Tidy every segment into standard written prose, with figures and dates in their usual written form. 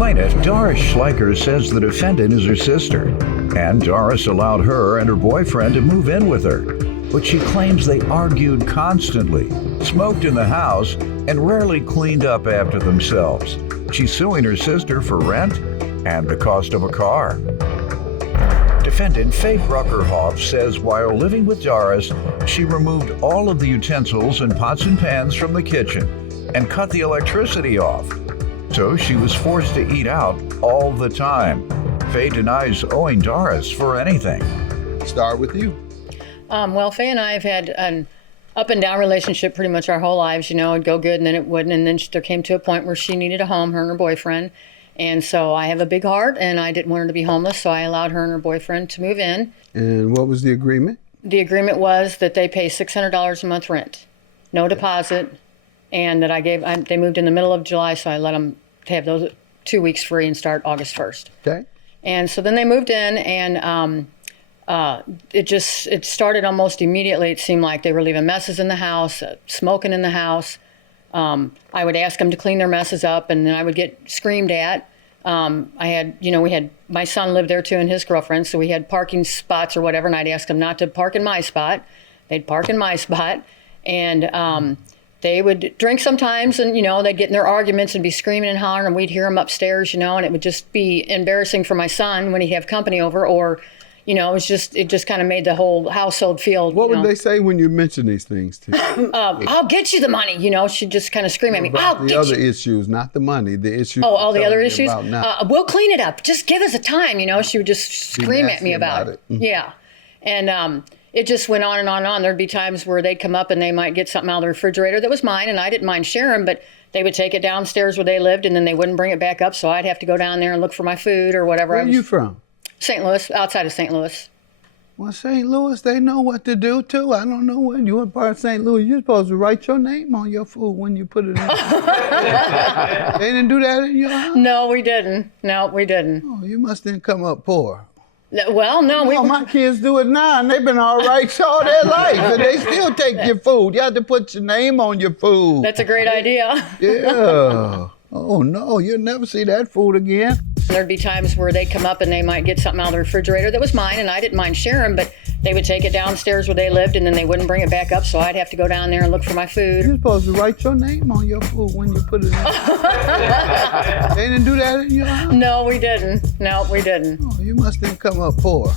Plaintiff Doris Schleicher says the defendant is her sister, and Doris allowed her and her boyfriend to move in with her. But she claims they argued constantly, smoked in the house, and rarely cleaned up after themselves. She's suing her sister for rent and the cost of a car. Defendant Faye says while living with Doris, she removed all of the utensils and pots and pans from the kitchen and cut the electricity off. So she was forced to eat out all the time. Faye denies owing Doris for anything. Start with you. Well, Faye and I have had an up and down relationship pretty much our whole lives. You know, it'd go good and then it wouldn't. And then there came to a point where she needed a home, her and her boyfriend. And so I have a big heart and I didn't want her to be homeless. So I allowed her and her boyfriend to move in. And what was the agreement? The agreement was that they pay $600 a month rent, no deposit. And that they moved in the middle of July. So I let them have those 2 weeks free and start August 1st. Okay. And so then they moved in and, it started almost immediately. It seemed like they were leaving messes in the house, smoking in the house. I would ask them to clean their messes up, and then I would get screamed at. My son lived there too, and his girlfriend, so we had parking spots or whatever, and I'd ask them not to park in my spot. They'd park in my spot, and they would drink sometimes, and they'd get in their arguments and be screaming and hollering, and we'd hear them upstairs, and it would just be embarrassing for my son when he'd have company over, or it just kind of made the whole household feel. What would they say when you mention these things to you? I'll get you the money. She'd just kind of scream at me. The other issues, not the money, the issues. Oh, all the other issues? We'll clean it up. Just give us a time. She would just scream at me about it. Mm-hmm. Yeah. And it just went on and on and on. There'd be times where they'd come up and they might get something out of the refrigerator that was mine, and I didn't mind sharing, but they would take it downstairs where they lived, and then they wouldn't bring it back up, so I'd have to go down there and look for my food or whatever. Where are you from? St. Louis, outside of St. Louis. Well, St. Louis, they know what to do, too. I don't know when you're in part of St. Louis. You're supposed to write your name on your food when you put it in. They didn't do that in your house? No, we didn't. Oh, you must didn't come up poor. Well, no. My kids do it now, and they've been all right all their life, and they still take your food. You have to put your name on your food. That's a great idea. Yeah. Oh, no, you'll never see that food again. There'd be times where they'd come up and they might get something out of the refrigerator that was mine, and I didn't mind sharing, but they would take it downstairs where they lived, and then they wouldn't bring it back up, so I'd have to go down there and look for my food. You're supposed to write your name on your food when you put it in. They didn't do that in your house? No, we didn't. Oh, you must didn't come up poor.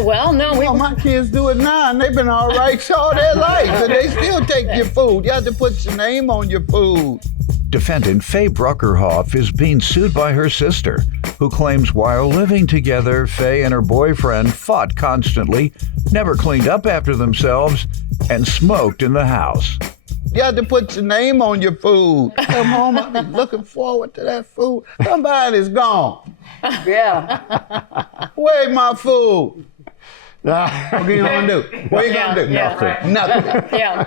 Well, no. My kids do it now, and they've been all right all their life, and they still take your food. You have to put your name on your food. Defendant Faye Bruckerhoff is being sued by her sister, who claims while living together, Faye and her boyfriend fought constantly, never cleaned up after themselves, and smoked in the house. You have to put your name on your food. Come home, I've been looking forward to that food. Somebody's gone. Yeah. Where's my food? What are you gonna do? What are you gonna do? Yeah. Nothing. Yeah.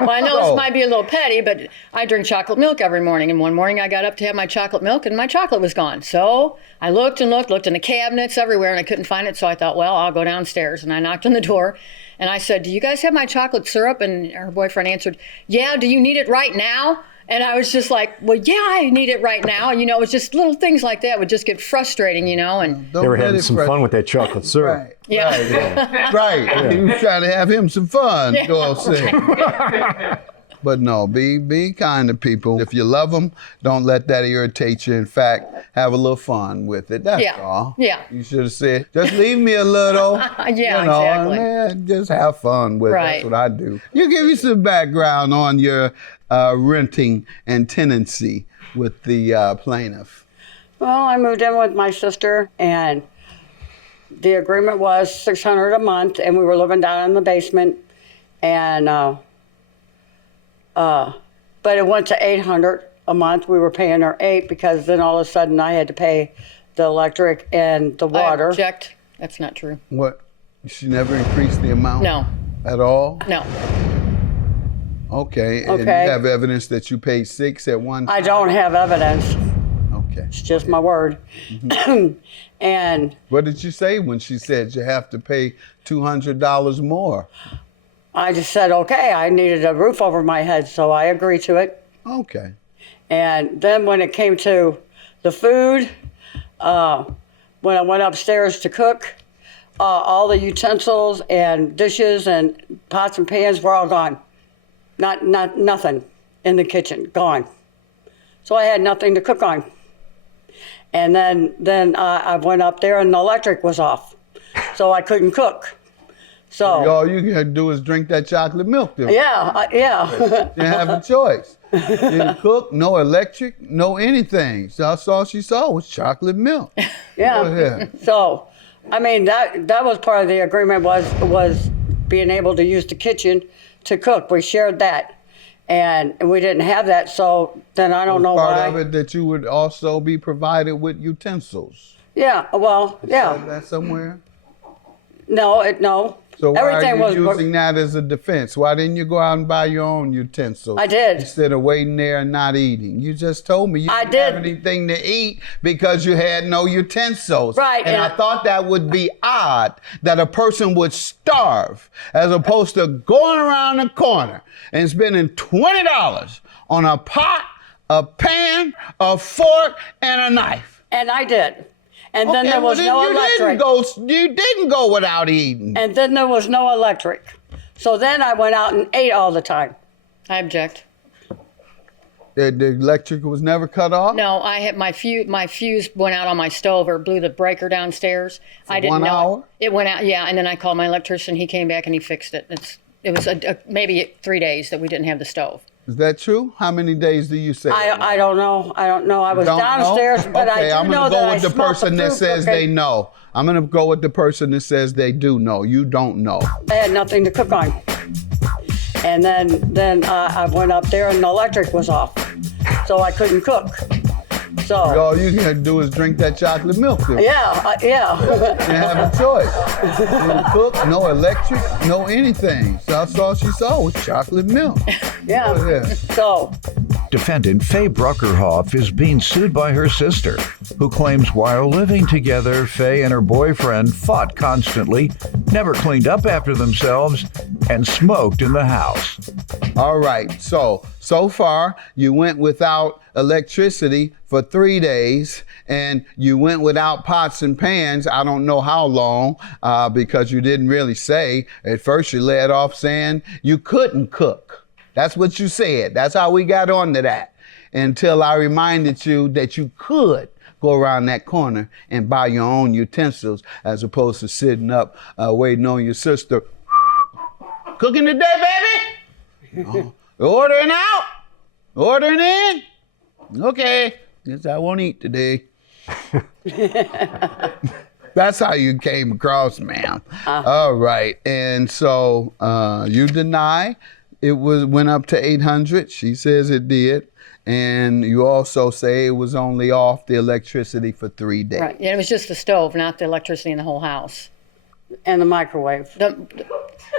Well, I know this might be a little petty, but I drink chocolate milk every morning. And one morning I got up to have my chocolate milk, and my chocolate was gone. So I looked in the cabinets everywhere, and I couldn't find it. So I thought, well, I'll go downstairs. And I knocked on the door, and I said, "Do you guys have my chocolate syrup?" And her boyfriend answered, "Yeah, do you need it right now?" And I was just like, well, yeah, I need it right now. And, it was just little things like that would just get frustrating, and they were having some fun with that chocolate syrup. Right. Yeah. Right. He was trying to have him some fun, Doyle said. But no, be kind to people. If you love them, don't let that irritate you. In fact, have a little fun with it. That's all. Yeah. You should have said, just leave me a little. Exactly. Man, just have fun with it. Right. That's what I do. You give me some background on your renting and tenancy with the plaintiff. Well, I moved in with my sister, and the agreement was $600 a month, and we were living down in the basement, and but it went to $800 a month. We were paying her $8 because then all of a sudden I had to pay the electric and the water. I object. That's not true. What? She never increased the amount? No. At all? No. Okay. And you have evidence that you paid $6 at one time? I don't have evidence. Okay. It's just my word. Mm-hmm. And what did you say when she said you have to pay $200 more? I just said, okay, I needed a roof over my head, so I agreed to it. Okay. And then when it came to the food, when I went upstairs to cook, all the utensils and dishes and pots and pans were all gone. Nothing in the kitchen, gone. So I had nothing to cook on. And then I went up there and the electric was off, so I couldn't cook. So all you can do is drink that chocolate milk. Then. yeah. You have a choice. Didn't cook, no electric, no anything. So that's all she saw was chocolate milk. Yeah. Go ahead. So, I mean, that was part of the agreement was being able to use the kitchen to cook. We shared that, and we didn't have that. So then I don't know Part why. of it that you would also be provided with utensils. Yeah. Well. Yeah. Is that somewhere? No. So why Everything are you was. using that as a defense? Why didn't you go out and buy your own utensils? I did. Instead of waiting there and not eating. You just told me you I didn't have did. anything to eat because you had no utensils. Right, And and I thought that would be odd that a person would starve as opposed to going around the corner and spending $20 on a pot, a pan, a fork, and a knife. And I did. And then there was no electric. You didn't go without eating. And then there was no electric. So then I went out and ate all the time. I object. The electric was never cut off? No, I had my fuse went out on my stove or blew the breaker downstairs. I didn't 1 know. hour? It went out, yeah, and then I called my electrician. He came back and he fixed it. It was maybe 3 days that we didn't have the stove. Is that true? How many days do you say? I don't know. I was Don't downstairs, know? but Okay, I I'm do know gonna go that with I the smelled person the that food says cooking. they know. I'm gonna go with the person that says they do know. You don't know. I had nothing to cook on. And then I went up there and the electric was off, so I couldn't cook. So All you can do is drink that chocolate milk. Then. yeah. You have a choice. Didn't cook, no electric, no anything. So that's all she saw was chocolate milk. Go Yeah. ahead. So Defendant Faye Bruckerhoff is being sued by her sister, who claims while living together, Faye and her boyfriend fought constantly, never cleaned up after themselves, and smoked in the house. All right. So far, you went without electricity for 3 days, and you went without pots and pans. I don't know how long, because you didn't really say. At first, you led off saying you couldn't cook. That's what you said. That's how we got onto that. Until I reminded you that you could go around that corner and buy your own utensils as opposed to sitting up waiting on your sister. Cooking today, baby? Ordering out? Ordering in? Okay. Guess I won't eat today. That's how you came across, ma'am. All right. And so you deny it went up to 800. She says it did. And you also say it was only off the electricity for 3 days. Right. Yeah, it was just the stove, not the electricity in the whole house. and the microwave.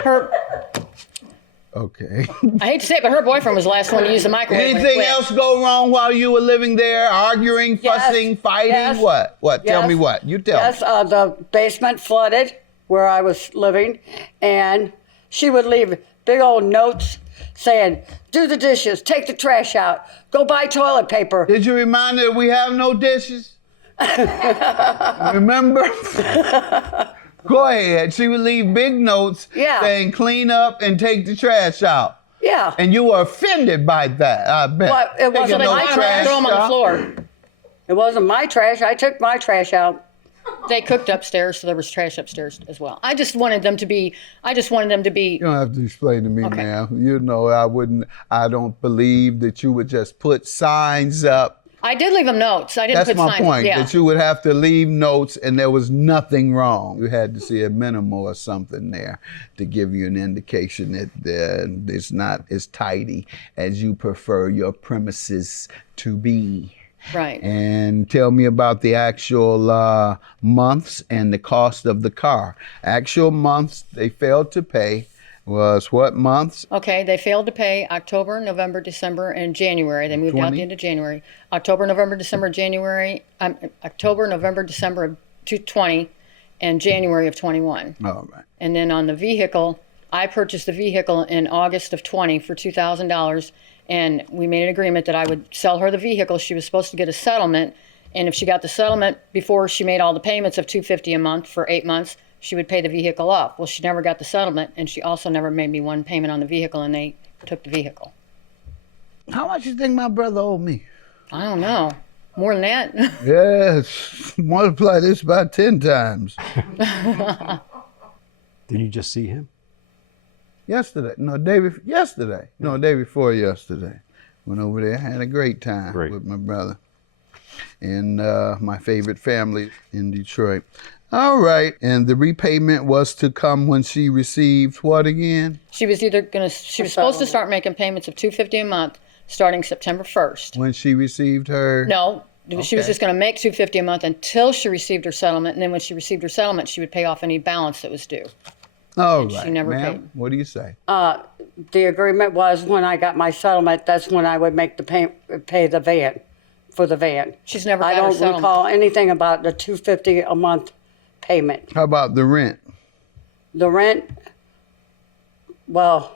Her, Okay. I hate to say it, but her boyfriend was the last one to use the microwave. when it Anything quit. else go wrong while you were living there? Arguing, Yes. fussing, fighting? Yes. What? What? Tell me Yes. what. You tell Yes, me. the basement flooded where I was living, and she would leave big old notes saying, do the dishes, take the trash out, go buy toilet paper. Did you remind her we have no dishes? Remember? Go ahead. She would leave big notes Yeah. saying clean up and take the trash out. Yeah. And you were offended by that, I bet. Well, it Taking wasn't no my I trash. throw them on the out. floor. It wasn't my trash. I took my trash out. They cooked upstairs, so there was trash upstairs as well. I just wanted them to be. You don't have to explain to me Okay. now. You know, I don't believe that you would just put signs up. I did leave them notes. I didn't That's put my signs. point, Yeah. that you would have to leave notes and there was nothing wrong. You had to see a minimal or something there to give you an indication that it's not as tidy as you prefer your premises to be. Right. And tell me about the actual months and the cost of the car. Actual months they failed to pay was what months? Okay, they failed to pay October, November, December, and January. They moved out 20? the end of January. October, November, December, January. October, November, December of 2020, and January of 21. All right. And then on the vehicle, I purchased the vehicle in August of 20 for $2,000, and we made an agreement that I would sell her the vehicle. She was supposed to get a settlement, and if she got the settlement before she made all the payments of $250 a month for 8 months, she would pay the vehicle off. Well, she never got the settlement, and she also never made me one payment on the vehicle, and they took the vehicle. How much you think my brother owed me? I don't know. More than that? Yes, multiply this by 10 times. Did you just see him? Yesterday. No, day before yesterday. Went over there, had a great time with my brother and my favorite family in Detroit. All right, and the repayment was to come when she received what again? She was supposed to start making payments of $250 a month starting September 1st. When she received her? No, she was just going to make $250 a month until she received her settlement, and then when she received her settlement, she would pay off any balance that was due. All And right, she never ma'am, paid. what do you say? The agreement was when I got my settlement, that's when I would make the pay the van, for the van. She's never I got her don't settlement. recall anything about the $250 a month payment. How about the rent? The rent, well,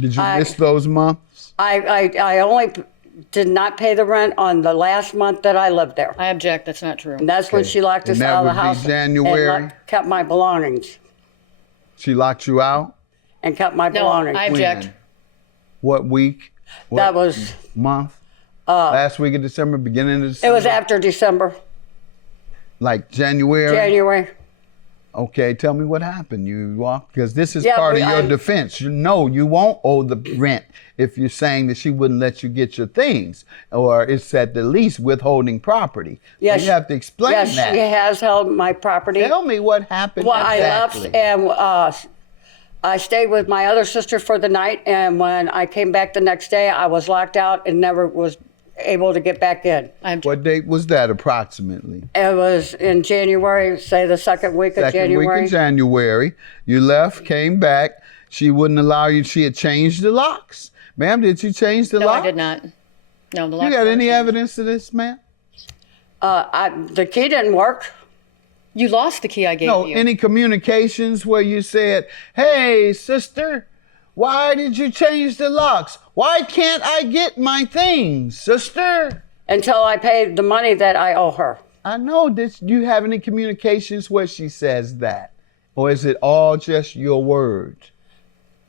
Did you miss those months? I only did not pay the rent on the last month that I lived there. I object. That's not true. And that's when Okay. she locked us And that out of the would be house. January? And kept my belongings. She locked you out? And kept my No, belongings. I object. When? What week? What That was, month? Last week of December, beginning of it December? was after December, Like January? January. Okay, tell me what happened. You walked, because this is Yeah, part of but your I- defense. No, you won't owe the rent if you're saying that she wouldn't let you get your things, or it's at the least withholding property. Yes. So you have to explain Yes, that. she has held my property. Tell me what happened Well, I exactly. left and I stayed with my other sister for the night. And when I came back the next day, I was locked out and never was able to get back in. I object. What date was that approximately? It was in January, say the second week of Second January. week of January. You left, came back. She wouldn't allow you. She had changed the locks. Ma'am, did you change the No, lock? I did not. No, the You locks got were any changed. evidence of this, ma'am? The key didn't work. You lost the key I gave No, you. any communications where you said, hey, sister, why did you change the locks? Why can't I get my things, sister? Until I paid the money that I owe her. I know this. Do you have any communications where she says that? Or is it all just your word?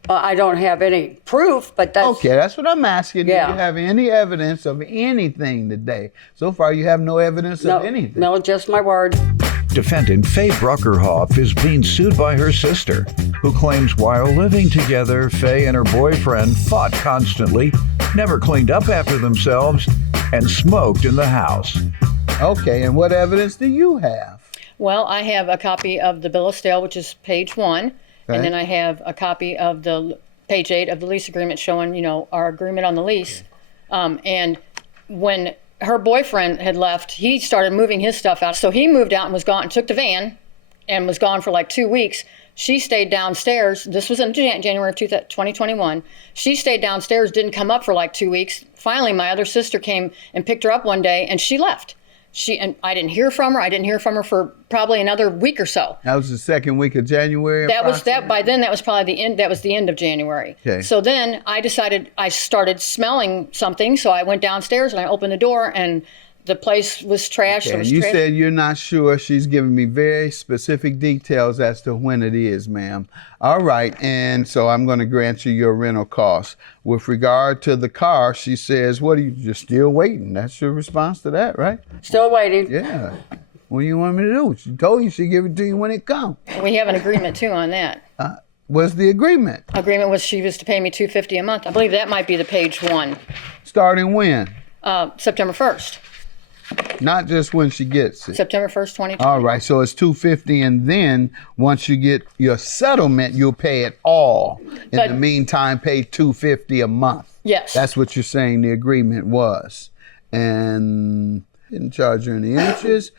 I don't have any proof, but that's Okay, that's what I'm asking. Yeah. Do you have any evidence of anything today? So far, you have no evidence of anything. no, just my word. Defendant Faye Bruckerhoff is being sued by her sister, who claims while living together, Faye and her boyfriend fought constantly, never cleaned up after themselves, and smoked in the house. Okay, and what evidence do you have? Well, I have a copy of the bill of sale, which is page 1, Okay. and then I have a copy of the page 8 of the lease agreement showing, our agreement on the lease. And when her boyfriend had left, he started moving his stuff out. So he moved out and was gone, took the van, and was gone for like 2 weeks. She stayed downstairs. This was in January of 2021. She stayed downstairs, didn't come up for like 2 weeks. Finally, my other sister came and picked her up one day, and she left. And I didn't hear from her. I didn't hear from her for probably another week or so. That was the second week of January? That was that. By then, that was probably the end. That was the end of January. Okay. So then I decided I started smelling something. So I went downstairs and I opened the door, and the place was trashed. There And was you trash. said you're not sure. She's giving me very specific details as to when it is, ma'am. All right, and so I'm going to grant you your rental costs. With regard to the car, she says, what are you, just still waiting? That's your response to that, right? Still waiting. Yeah. What do you want me to do? She told you she'd give it to you when it comes. We have an agreement too on that. What's the agreement? Agreement was she was to pay me $250 a month. I believe that might be the page 1, Starting when? September 1st. Not just when she gets it. September 1st, 2020. All right, so it's $250, and then once you get your settlement, you'll pay it all. In But- the meantime, pay $250 a month. Yes. That's what you're saying the agreement was. And didn't charge you any interest.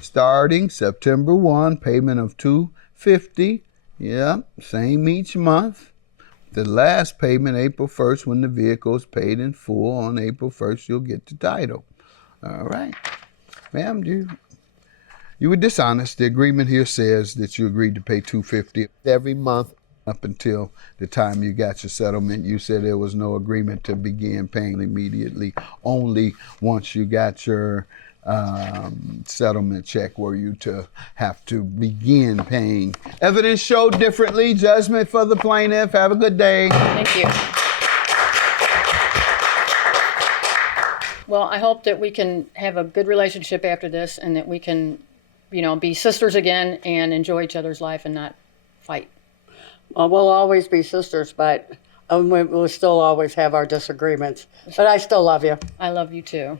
Starting September 1, payment of $250. Yep, same each month. The last payment, April 1st, when the vehicle is paid in full. On April 1st, you'll get the title. All right. Ma'am, you were dishonest. The agreement here says that you agreed to pay $250 every month Up until the time you got your settlement, you said there was no agreement to begin paying immediately. Only once you got your settlement check were you to have to begin paying. Evidence showed differently. Judgment for the plaintiff. Have a good day. Thank you. Well, I hope that we can have a good relationship after this and that we can, be sisters again and enjoy each other's life and not fight. We'll always be sisters, but we'll still always have our disagreements. But I still love you. I love you too.